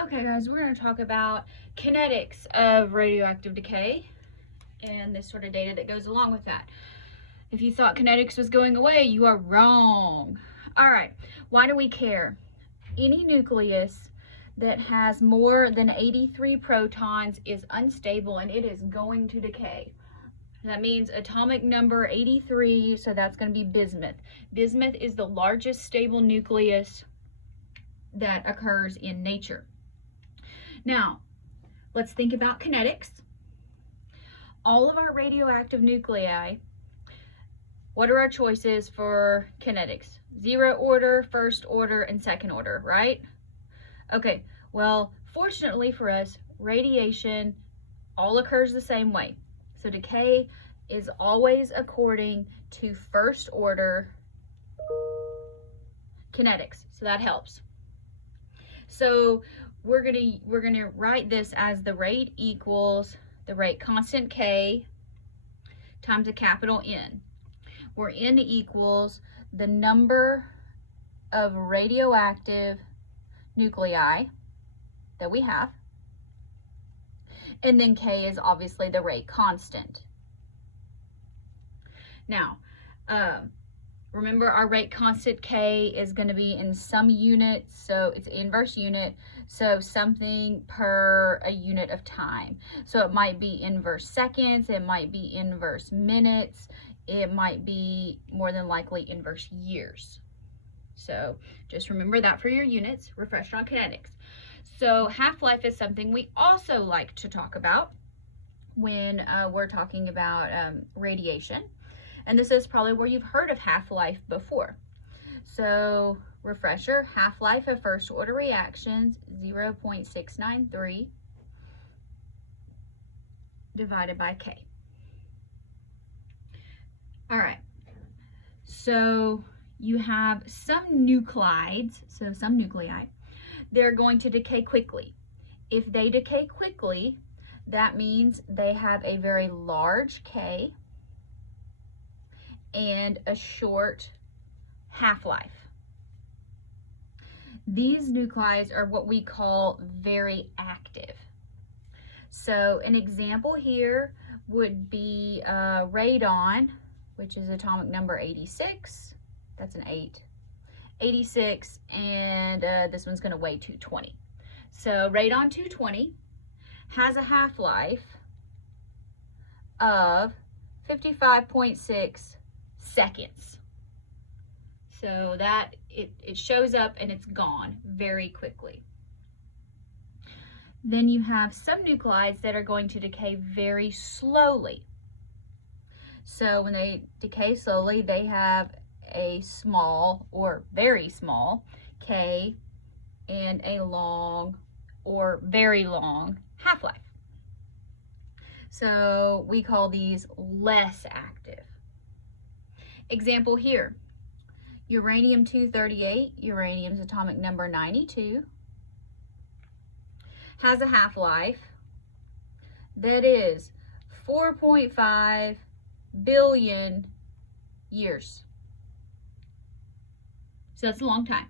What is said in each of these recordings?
Okay guys, we're going to talk about kinetics of radioactive decay and this sort of data that goes along with that. If you thought kinetics was going away, you are wrong. All right, why do we care? Any nucleus that has more than 83 protons is unstable and it is going to decay. That means atomic number 83, so that's going to be bismuth. Bismuth is the largest stable nucleus that occurs in nature. Now, let's think about kinetics. All of our radioactive nuclei, what are our choices for kinetics? Zero order, first order, and second order, right? Okay, well, fortunately for us, radiation all occurs the same way. So decay is always according to first order kinetics, so that helps. So we're gonna write this as the rate equals the rate constant K times a capital N, where N equals the number of radioactive nuclei that we have, and then K is obviously the rate constant. Now, remember our rate constant K is going to be in some units, so it's inverse unit, so something per a unit of time. So it might be inverse seconds, it might be inverse minutes, it might be more than likely inverse years. So just remember that for your units, refresher on kinetics. So half-life is something we also like to talk about when we're talking about radiation. And this is probably where you've heard of half-life before. So refresher, half-life of first order reactions, 0.693 divided by K. All right, so you have some nuclides, so some nuclei, they're going to decay quickly. If they decay quickly, that means they have a very large K and a short half-life. These nuclei are what we call very active. So an example here would be radon, which is atomic number 86. That's an 8. 86, and this one's going to weigh 220. So radon 220 has a half-life of 55.6 seconds. So that it shows up and it's gone very quickly. Then you have some nuclides that are going to decay very slowly. So when they decay slowly, they have a small or very small K and a long or very long half-life. So we call these less active. Example here, uranium-238, uranium's atomic number 92, has a half-life that is 4.5 billion years. So that's a long time.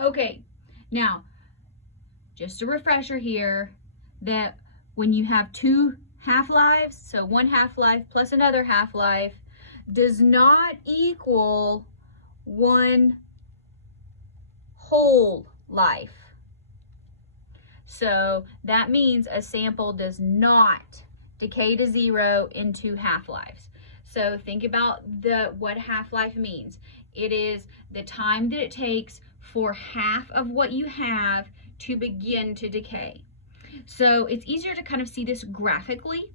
Okay, now, just a refresher here that when you have two half-lives, so one half-life plus another half-life, does not equal one whole life. So that means a sample does not decay to zero in two half-lives. So think about what half-life means. It is the time that it takes for half of what you have to begin to decay. So it's easier to kind of see this graphically.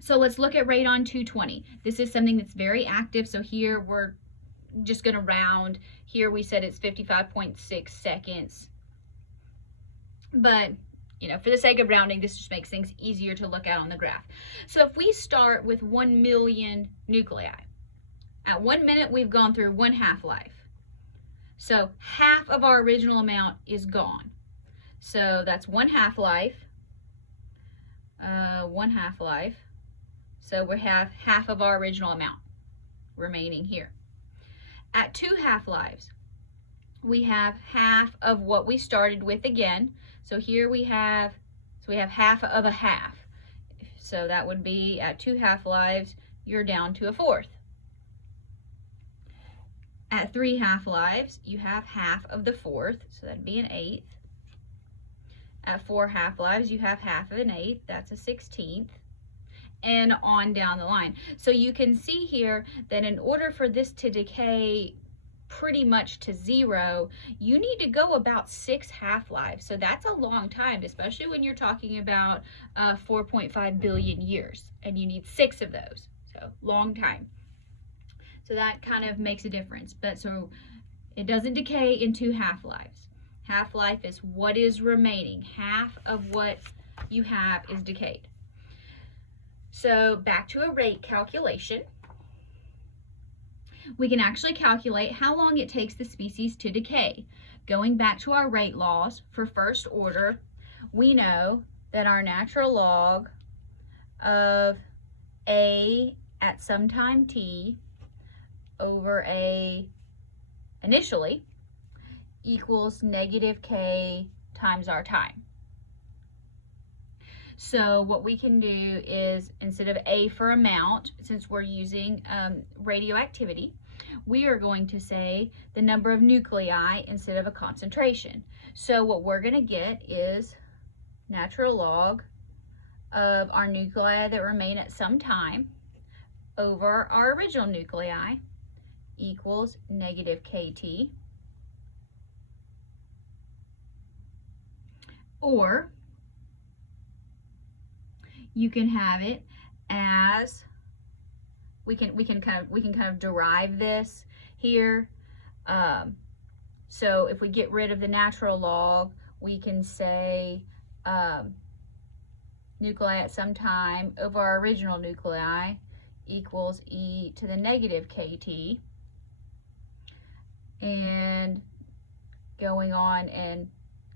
So let's look at radon 220. This is something that's very active. So here we're just going to round. Here we said it's 55.6 seconds. But, you know, for the sake of rounding, this just makes things easier to look at on the graph. So if we start with 1 million nuclei, at 1 minute we've gone through one half-life. So half of our original amount is gone. So that's one half-life. One half-life. So we have half of our original amount remaining here. At two half-lives, we have half of what we started with again. So here we have half of a half. So that would be at 2 half-lives, you're down to a fourth. At 3 half-lives, you have half of the fourth, so that'd be an eighth. At 4 half-lives, you have half of an eighth, that's a 16th, and on down the line. So you can see here that in order for this to decay pretty much to 0, you need to go about 6 half-lives. So that's a long time, especially when you're talking about 4.5 billion years, and you need 6 of those. So long time. So that kind of makes a difference. But so it doesn't decay in 2 half-lives. Half-life is what is remaining. Half of what you have is decayed. So back to a rate calculation. We can actually calculate how long it takes the species to decay. Going back to our rate laws for first order, we know that our natural log of A at some time t over A initially equals negative k times our time. So what we can do is, instead of A for amount, since we're using radioactivity, we are going to say the number of nuclei instead of a concentration. So what we're going to get is natural log of our nuclei that remain at some time over our original nuclei equals negative kt. Or you can have it as we can kind of derive this here. So if we get rid of the natural log, we can say nuclei at some time over our original nuclei equals e to the negative kt, and going on and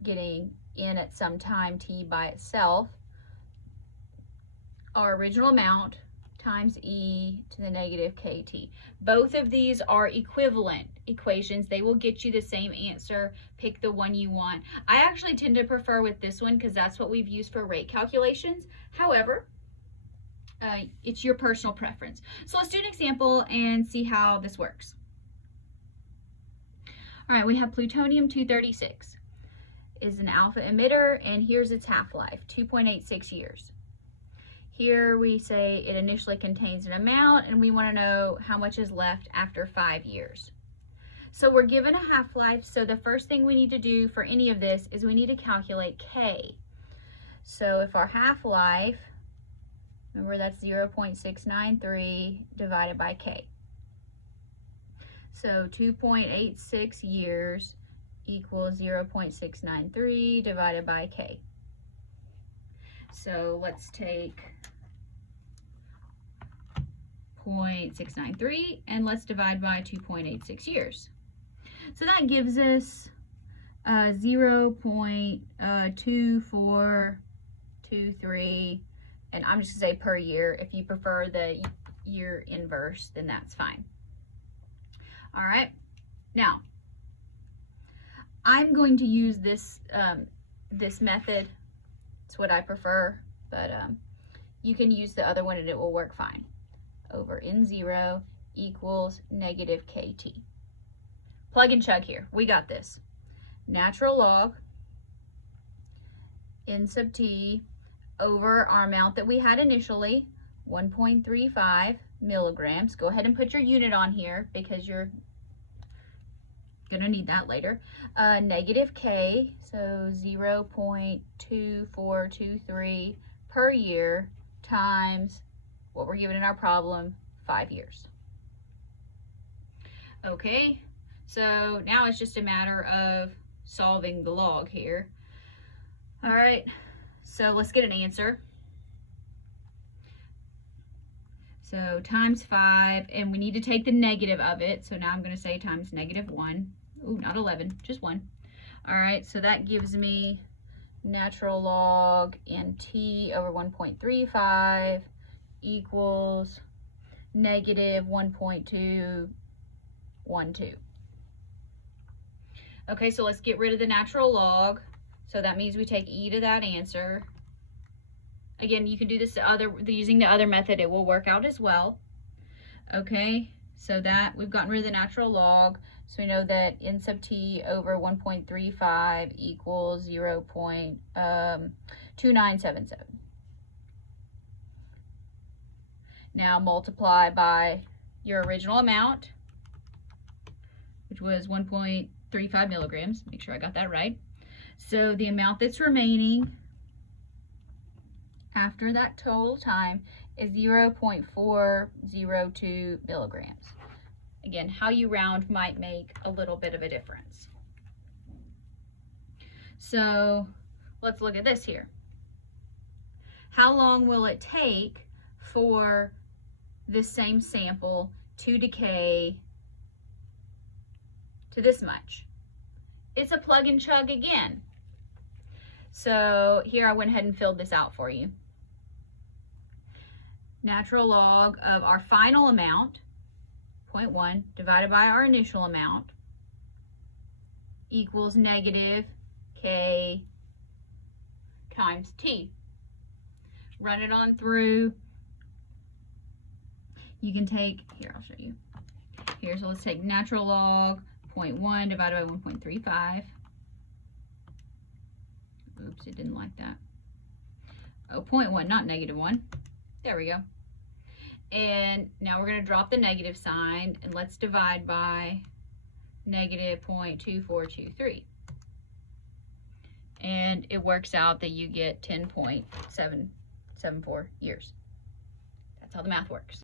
getting n at some time t by itself, our original amount times e to the negative kt. Both of these are equivalent equations. They will get you the same answer. Pick the one you want. I actually tend to prefer with this one because that's what we've used for rate calculations. However, it's your personal preference. So let's do an example and see how this works. All right, we have plutonium-236 is an alpha emitter, and here's its half-life, 2.86 years. Here we say it initially contains an amount, and we want to know how much is left after 5 years. So we're given a half-life, so the first thing we need to do for any of this is we need to calculate K. So if our half-life, remember that's 0.693 divided by K. So 2.86 years equals 0.693 divided by K. So let's take 0.693 and let's divide by 2.86 years. So that gives us 0.2423, and I'm just gonna say per year. If you prefer the year inverse, then that's fine. All right, now I'm going to use this this method. It's what I prefer, but you can use the other one and it will work fine. Over N0 equals negative KT. Plug and chug here. We got this. Natural log N sub T over our amount that we had initially, 1.35 milligrams. Go ahead and put your unit on here because you're gonna need that later. Negative K, so 0.2423 per year times what we're given in our problem, 5 years. Okay, so now it's just a matter of solving the log here. All right, so let's get an answer. So times 5, and we need to take the negative of it. So now I'm going to say times -1. Ooh, not 11, just 1. All right, so that gives me natural log NT over 1.35 equals -1.212. Okay, so let's get rid of the natural log. So that means we take e to that answer. Again, you can do this using the other method. It will work out as well. Okay, so that we've gotten rid of the natural log. So we know that n sub t over 1.35 equals 0.2977. Now multiply by your original amount, which was 1.35 milligrams. Make sure I got that right. So the amount that's remaining after that total time is 0.402 milligrams. Again, how you round might make a little bit of a difference. So let's look at this here. How long will it take for this same sample to decay to this much? It's a plug and chug again. So here I went ahead and filled this out for you. Natural log of our final amount, 0.1, divided by our initial amount equals negative k times t. Run it on through. You can take, here I'll show you. Here, so let's take natural log 0.1 divided by 1.35. Oops, it didn't like that. Oh, 0.1, not -1. There we go. And now we're going to drop the negative sign, and let's divide by negative 0.2423. And it works out that you get 10.774 years. That's how the math works.